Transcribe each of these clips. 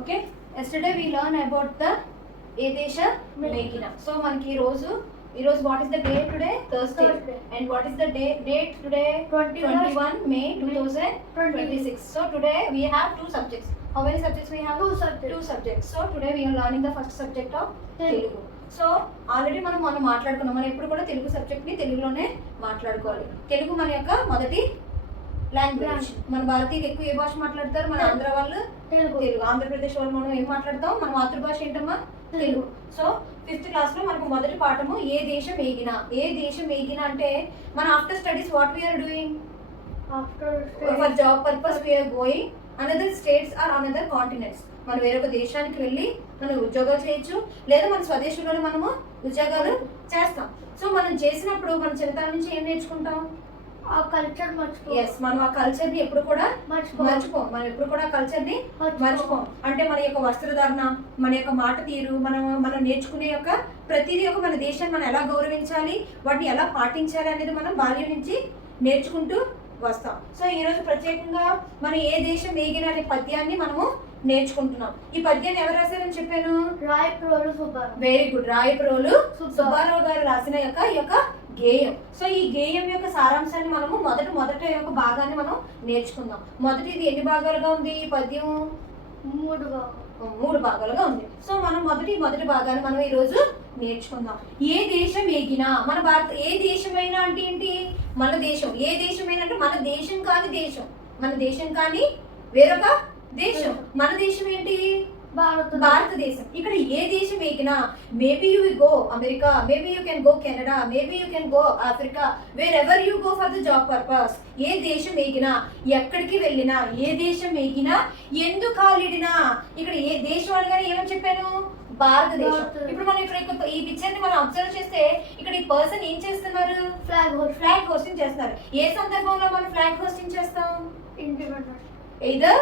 Okay, yesterday we learned about the Edesha Megina. So మనకి ఈరోజు what is the day today? Thursday. And what is the date today? 21 May 2026. So today we have two subjects. How many subjects we have? Two subjects. So today we are learning the first subject of Telugu. So already మనం మాట్లాడుకున్నాం. మనం ఎప్పుడు కూడా Telugu subject ని తెలుగులోనే మాట్లాడుకోవాలి. తెలుగు మన యొక్క మొదటి లాంగ్వేజ్. మన భారతీయులు ఎక్కువ ఏ భాష మాట్లాడతారు? మన ఆంధ్ర వాళ్ళు తెలుగు. ఆంధ్రప్రదేశ్ వాళ్ళు మనం ఏం మాట్లాడతాం? మన మాతృభాష ఏంటమ్మా? తెలుగు. సో 5th క్లాస్ లో మనకు మొదటి పాఠము ఏ దేశం ఏగినా. ఏ దేశం ఏగినా అంటే మన after studies what we are doing? For job purpose we are going another states or another continents. మనం వేరొక దేశానికి వెళ్ళి మనం ఉద్యోగాలు చేయొచ్చు, లేదా మన స్వదేశంలోనే మనము ఉద్యోగాలు చేస్తాం. సో మనం చేసినప్పుడు మన చిన్నతనం నుంచి ఏం నేర్చుకుంటాం? ఆ కల్చర్ ఎస్, మనం ఆ కల్చర్ ని ఎప్పుడు కూడా మర్చిపోం. మనం ఎప్పుడు కూడా కల్చర్ ని మర్చిపోం. అంటే మన యొక్క వస్త్రధారణ, మన యొక్క మాట తీరు, మనం నేర్చుకునే యొక్క ప్రతిదీ యొక్క మన దేశాన్ని మనం ఎలా గౌరవించాలి, వాటిని ఎలా పాటించాలి అనేది మనం బాల్యం నుంచి నేర్చుకుంటూ వస్తాం. సో ఈ రోజు ప్రత్యేకంగా మన ఏ దేశం ఏగిన అనే పద్యాన్ని మనము నేర్చుకుంటున్నాం. ఈ పద్యాన్ని ఎవరు రాశారని చెప్పాను? రాయప్రోలు సుబ్బారావు. Very good. రాయప్రోలు సుబ్బారావు గారు రాసిన ఈ యొక్క గేయం. సో ఈ గేయం యొక్క సారాంశాన్ని మనము మొదటి యొక్క భాగాన్ని మనం నేర్చుకుందాం. మొదటిది ఎన్ని భాగాలుగా ఉంది ఈ పద్యం? 3 భాగాలుగా ఉంది. సో మనం మొదటి భాగాన్ని మనం ఈ రోజు నేర్చుకుందాం. ఏ దేశం ఏగినా, మన భారత ఏ దేశమైనా అంటే ఏంటి? మన దేశం. ఏ దేశమైనా అంటే మన దేశం కాని దేశం, మన దేశం కాని వేరొక దేశం. మన దేశం ఏంటి? భారతదేశం. ఇక్కడ ఏ దేశం ఏగినా, maybe you go America, maybe you can go Canada, maybe you can go Africa, wherever you go for the job purpose. ఏ దేశం ఏగినా, ఎక్కడికి వెళ్ళినా, ఏ దేశం ఏగినా, ఎందుకు కాలిడినా. ఇక్కడ ఏ దేశం అనగానే ఏమని చెప్పాను? భారతదేశం. ఇప్పుడు మనం ఇక్కడ ఈ పిక్చర్ ని మనం అబ్జర్వ్ చేస్తే ఇక్కడ ఈ పర్సన్ ఏం చేస్తున్నారు? ఫ్లాగ్ హోస్టింగ్ చేస్తున్నారు. ఏ సందర్భంలో మనం ఫ్లాగ్ హోస్టింగ్ చేస్తాం? either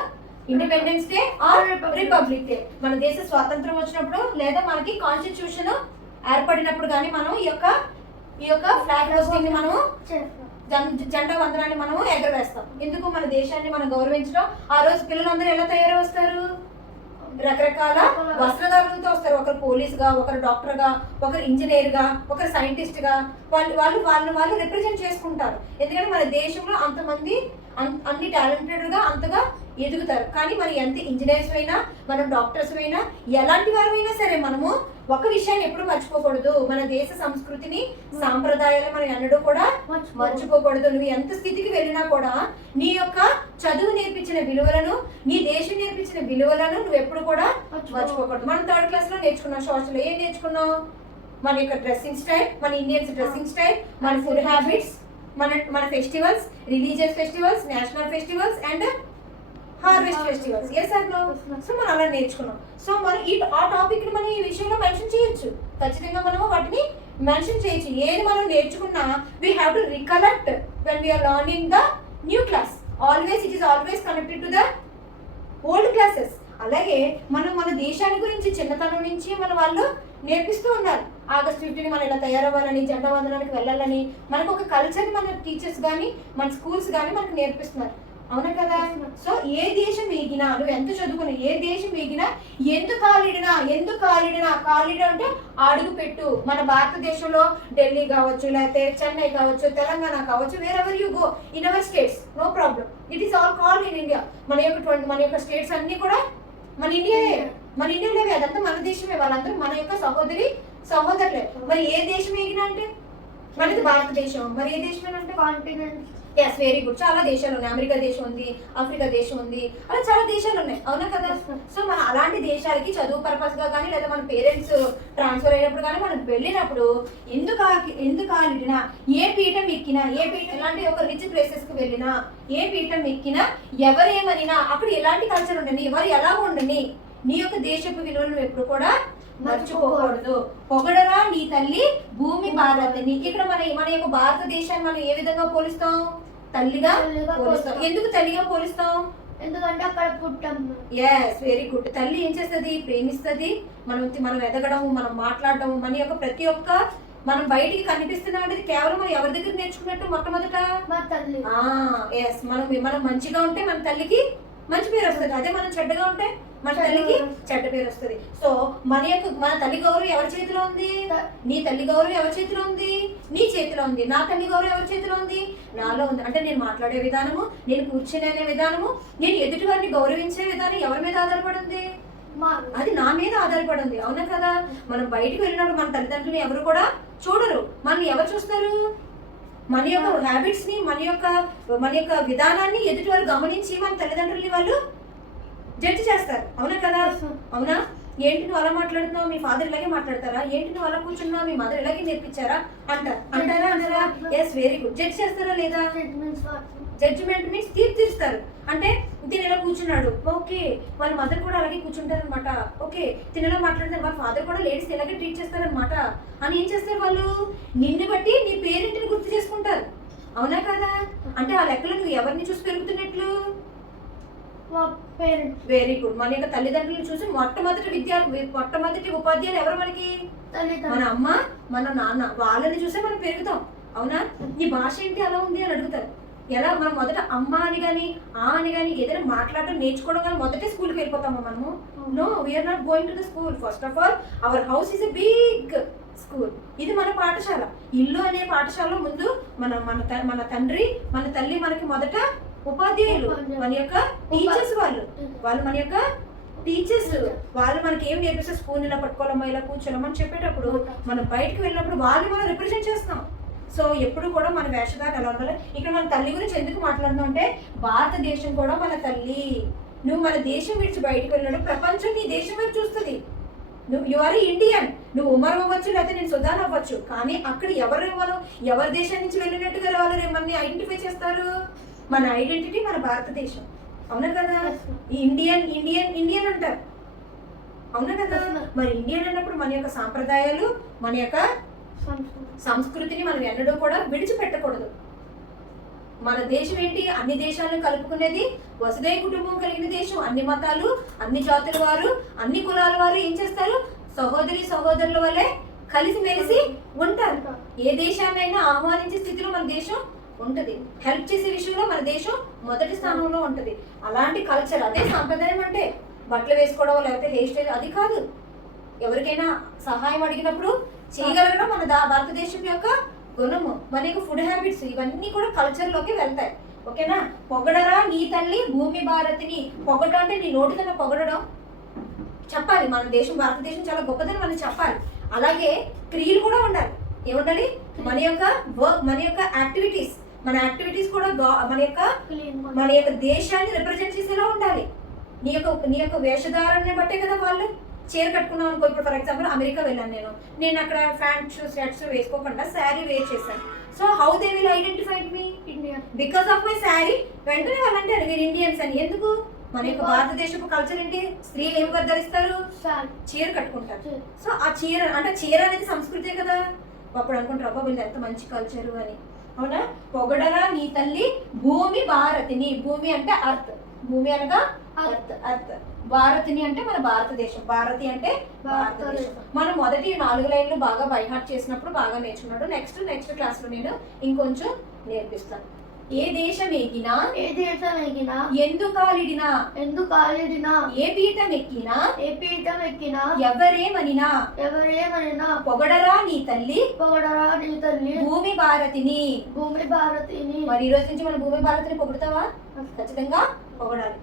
independence day or republic day. మన దేశ స్వాతంత్రం వచ్చినప్పుడు లేదా మనకి కాన్స్టిట్యూషన్ ఏర్పడినప్పుడు కానీ మనం ఈ యొక్క ఫ్లాగ్ హోస్టింగ్ ని మనము జెండా వందనాన్ని మనము ఎగరవేస్తాం. ఎందుకు? మన దేశాన్ని మనం గౌరవించడం. ఆ రోజు పిల్లలందరూ ఎలా తయారై వస్తారు? రకరకాల వస్త్రధారణలతో వస్తారు. ఒకరు పోలీస్ గా, ఒకరు డాక్టర్ గా, ఒకరు ఇంజనీర్ గా, ఒకరు సైంటిస్ట్ గా వాళ్ళు రిప్రజెంట్ చేసుకుంటారు. ఎందుకంటే మన దేశంలో అంతమంది అన్ని టాలెంటెడ్ గా అంతగా ఎదుగుతారు. కానీ మరి ఎంత ఇంజనీర్స్ అయినా, మనం డాక్టర్స్ అయినా, ఎలాంటి వారైనా సరే మనము ఒక విషయాన్ని ఎప్పుడు మర్చిపోకూడదు. మన దేశ సంస్కృతిని, సాంప్రదాయాలు మనం ఎన్నడూ కూడా మర్చిపోకూడదు. నువ్వు ఎంత స్థితికి వెళ్ళినా కూడా నీ యొక్క చదువు నేర్పించిన విలువలను, నీ దేశం నేర్పించిన విలువలను నువ్వు ఎప్పుడు కూడా మర్చిపోకూడదు. మనం 3rd క్లాస్ లో నేర్చుకున్నాం. సోషల్ ఏం నేర్చుకున్నాం? మన యొక్క డ్రెస్సింగ్ స్టైల్, మన ఇండియన్స్ డ్రెస్సింగ్ స్టైల్, మన ఫుడ్ హ్యాబిట్స్, మన festivals, religious festivals, national festivals and harvest festivals. Yes or no? So మనం అలా నేర్చుకున్నాం. సో మనం ఆ టాపిక్ ని మనం ఈ విషయంలో మెన్షన్ చేయొచ్చు. ఖచ్చితంగా మనం వాటిని మెన్షన్ చేయొచ్చు. ఏది మనం నేర్చుకున్నా we have to recollect when we are learning the new class. Always it is always connected to the old classes. అలాగే మనం మన దేశాన్ని గురించి చిన్నతనం నుంచి మన వాళ్ళు నేర్పిస్తూ ఉన్నారు. ఆగస్ట్ 15 మనం ఇలా తయారవ్వాలని, జెండా వందనానికి వెళ్ళాలని మనకు ఒక కల్చర్ని మన టీచర్స్ కానీ, మన స్కూల్స్ కానీ మనకు నేర్పిస్తున్నారు. అవునా కదా? సో ఏ దేశం ఏగినా, నువ్వు ఎంత చదువుకున్నా, ఏ దేశం ఏగినా ఎందుకు కాలిడినా కాలిడ అంటే అడుగు పెట్టు. మన భారతదేశంలో ఢిల్లీ కావచ్చు, లేకపోతే చెన్నై కావచ్చు, తెలంగాణ కావచ్చు, wherever you go in our states, no problem. It is all called in India. మన యొక్క స్టేట్స్ అన్ని కూడా మన ఇండియాలోవే. అదంతా మన దేశమే. వాళ్ళందరూ మన యొక్క సహోదరులే. మరి ఏ దేశం ఏగినా అంటే మనది భారతదేశం. మరి ఏ దేశం అంటే కాంటినెంట్. Yes, very good. చాలా దేశాలు ఉన్నాయి. అమెరికా దేశం ఉంది, ఆఫ్రికా దేశం ఉంది, అలా చాలా దేశాలు ఉన్నాయి. అవునా కదా? సో మన అలాంటి దేశాలకి చదువు పర్పస్ గా కానీ, లేదా మన పేరెంట్స్ ట్రాన్స్ఫర్ అయినప్పుడు కానీ మనం వెళ్ళినప్పుడు ఎందుకు కాలిడినా, ఏ పీఠం ఎక్కినా, ఎలాంటి ఒక రిచ్ ప్లేసెస్ కి వెళ్ళినా, ఏ పీఠం ఎక్కినా, ఎవరేమనినా, అక్కడ ఎలాంటి కల్చర్ ఉండని, ఎవరు ఎలా ఉండని, నీ యొక్క దేశపు విలువలను ఎప్పుడు కూడా మర్చిపోకూడదు. పొగడరా నీ తల్లి భూమి భారతిని. ఇక్కడ మన యొక్క భారతదేశాన్ని మనం ఏ విధంగా పోలిస్తాం? తల్లిగా పోలిస్తాం. ఎందుకు తల్లిగా పోలిస్తాం? ఎందుకంటే అక్కడ పుట్టాం. Yes, very good. తల్లి ఏం చేస్తుంది? ప్రేమిస్తుంది. మనం ఎదగడం, మనం మాట్లాడడం, మన యొక్క ప్రతి ఒక్క మనం బయటికి కనిపిస్తున్నాం అనేది కేవలం మనం ఎవరి దగ్గర నేర్చుకున్నట్టు? మొట్టమొదట మా తల్లి. ఎస్, మనం మంచిగా ఉంటే మన తల్లికి మంచి పేరు వస్తుంది. అదే మనం చెడ్డగా ఉంటే మన తల్లికి చెడ్డ పేరు వస్తుంది. సో మన తల్లి గౌరవం ఎవరి చేతిలో ఉంది? నీ తల్లి గౌరవం ఎవరి చేతిలో ఉంది? నీ చేతిలో ఉంది. నా తల్లి గౌరవం ఎవరి చేతిలో ఉంది? నాలో ఉంది. అంటే నేను మాట్లాడే విధానము, నేను కూర్చునే విధానము, నేను ఎదుటి వారిని గౌరవించే విధానం ఎవరి మీద ఆధారపడి ఉంది? అది నా మీద ఆధారపడి ఉంది. అవునా కదా? మనం బయటకు వెళ్ళినప్పుడు మన తల్లిదండ్రులు ఎవరు కూడా చూడరు. మనల్ని ఎవరు చూస్తారు? మన యొక్క హ్యాబిట్స్ ని, మన యొక్క విధానాన్ని ఎదుటి వారు గమనించి మన తల్లిదండ్రుల్ని వాళ్ళు జడ్జి చేస్తారు. అవునా కదా? అవునా? ఏంటి నువ్వు అలా మాట్లాడుతున్నావు, మీ ఫాదర్ ఇలాగే మాట్లాడతారా? ఏంటి నువ్వు అలా కూర్చున్నావు, మీ మదర్ ఇలాగే నేర్పించారా అంటారా? Yes, very good. జడ్జ్ చేస్తారా లేదా? జడ్జిమెంట్ మీన్స్ తీర్స్తారు. అంటే తిని ఇలా కూర్చున్నాడు, ఓకే, వాళ్ళ మదర్ కూడా అలాగే కూర్చుంటారు అనమాట. ఓకే, తినలా మాట్లాడతారు, వాళ్ళ ఫాదర్ కూడా లేడీస్ ఇలాగే ట్రీట్ చేస్తారనమాట అని ఏం చేస్తారు వాళ్ళు? నిన్ను బట్టి నీ పేరెంట్ని గుర్తు చేసుకుంటారు. అవునా కదా? అంటే ఆ లెక్కలో నువ్వు ఎవరిని చూసి పెరుగుతున్నట్లు? Very good. మన యొక్క తల్లిదండ్రులను చూసి మొట్టమొదటి ఉపాధ్యాయులు ఎవరు మనకి? మన అమ్మ, మన నాన్న. వాళ్ళని చూసే మనం పెరుగుతాం. అవునా? ఈ భాష ఏంటి అలా ఉంది అని అడుగుతారు. ఎలా? మనం మొదట అమ్మ అని కానీ ఆ అని కానీ ఏదైనా మాట్లాడడం నేర్చుకోవడం కానీ మొదటే స్కూల్కి వెళ్ళిపోతామా మనము? No, we are not going to the school. First of all our house is a big school. ఇది మన పాఠశాల. ఇల్లు అనే పాఠశాలలో ముందు మన తండ్రి, మన తల్లి మనకి మొదట ఉపాధ్యాయులు, మన యొక్క టీచర్స్. వాళ్ళు మన యొక్క టీచర్స్. వాళ్ళు మనకి ఏం నేర్పిస్తారు? స్కూల్ ఇలా పట్టుకోవాలమ్మా, ఇలా కూర్చోవాలమ్మా అని చెప్పేటప్పుడు మనం బయటకు వెళ్ళినప్పుడు వాళ్ళు మనం రిప్రజెంట్ చేస్తాం. సో ఎప్పుడు కూడా మన వేషధారణ ఎలా ఉండాలి? ఇక్కడ మన తల్లి గురించి ఎందుకు మాట్లాడుతున్నాం అంటే, భారతదేశం కూడా మన తల్లి. నువ్వు మన దేశం విడిచి బయటకు వెళ్ళినప్పుడు ప్రపంచం నీ దేశం వైపు చూస్తుంది. You are Indian. నువ్వు ఉమర్ అవ్వచ్చు, లేకపోతే నేను సుధాన్ అవ్వచ్చు, కానీ అక్కడ ఎవరి దేశం నుంచి వెళ్ళినట్టుగా వాళ్ళు మనల్ని ఐడెంటిఫై చేస్తారు. మన ఐడెంటిటీ మన భారతదేశం. అవునా కదా? ఇండియన్ ఇండియన్ ఇండియన్ అంటారు. అవునా కదా? మరి ఇండియన్ అన్నప్పుడు మన యొక్క సాంప్రదాయాలు, మన యొక్క సంస్కృతిని మనం ఎన్నడూ కూడా విడిచిపెట్టకూడదు. మన దేశం ఏంటి? అన్ని దేశాలను కలుపుకునేది, వసుదైవ కుటుంబం కలిగిన దేశం. అన్ని మతాలు, అన్ని జాతుల వారు, అన్ని కులాల వారు ఏం చేస్తారు? సహోదరుల వల్లే కలిసిమెలిసి ఉంటారు. ఏ దేశాన్నైనా ఆహ్వానించే స్థితిలో మన దేశం ఉంటది. హెల్ప్ చేసే విషయంలో మన దేశం మొదటి స్థానంలో ఉంటది. అలాంటి కల్చర్, అదే సాంప్రదాయం. అంటే బట్టలు వేసుకోవడం లేకపోతే హెయిర్ స్టైల్ అది కాదు. ఎవరికైనా సహాయం అడిగినప్పుడు చేయగలగడం మన భారతదేశం యొక్క గుణము. మన యొక్క ఫుడ్ హ్యాబిట్స్ ఇవన్నీ కూడా కల్చర్ లోకి వెళ్తాయి. ఓకేనా? పొగడరా నీ తల్లి భూమి భారతిని. పొగడం అంటే నీ నోటితో పొగడడం చెప్పాలి. మన దేశం, భారతదేశం చాలా గొప్పదని మనం చెప్పాలి. అలాగే క్రియలు కూడా ఉండాలి. ఏముండాలి? మన యొక్క వర్క్, మన యొక్క యాక్టివిటీస్ కూడా మన యొక్క దేశాన్ని రిప్రజెంట్ చేసేలా ఉండాలి. నీ యొక్క వేషధారణని బట్టే కదా వాళ్ళు చీర కట్టుకున్నాం అనుకో. ఇప్పుడు ఫర్ ఎగ్జాంపుల్ అమెరికా వెళ్ళాను నేను అక్కడ ప్యాంట్ షర్ట్స్ వేసుకోకుండా శారీ వేర్ చేశాను. So how they will identify me? Indian. Because of my sari వెంటనే వాళ్ళంటారు మీరు ఇండియన్స్ అని. ఎందుకు? మన యొక్క భారతదేశపు కల్చర్ ఏంటి? స్త్రీలు ఏం ధరిస్తారు? చీర కట్టుకుంటారు. సో ఆ చీర అనేది సంస్కృతే కదా. అప్పుడు అనుకుంటారు అబ్బా వీళ్ళు ఎంత మంచి కల్చరు అని. అవునా? పొగడరా నీ తల్లి భూమి భారతిని. భూమి అంటే అర్త్, భూమి అనగా అర్త్. భారతిని అంటే మన భారతదేశం. భారతి అంటే భారతదేశం. మనం మొదటి 4 లైన్లు బాగా బై హార్ట్ చేసినప్పుడు బాగా నేర్చుకున్నాడు. నెక్స్ట్ క్లాస్ లో నేను ఇంకొంచెం నేర్పిస్తాను. ఏ దేశం ఎగినా ఎందుకాలిడినా ఏ పీఠం ఎక్కినా ఎవరేమనినా పొగడరా నీ తల్లి భూమి భారతిని. మరి ఈ రోజు నుంచి మన భూమి భారతిని పొగుడుతావా? ఖచ్చితంగా పొగడాలి.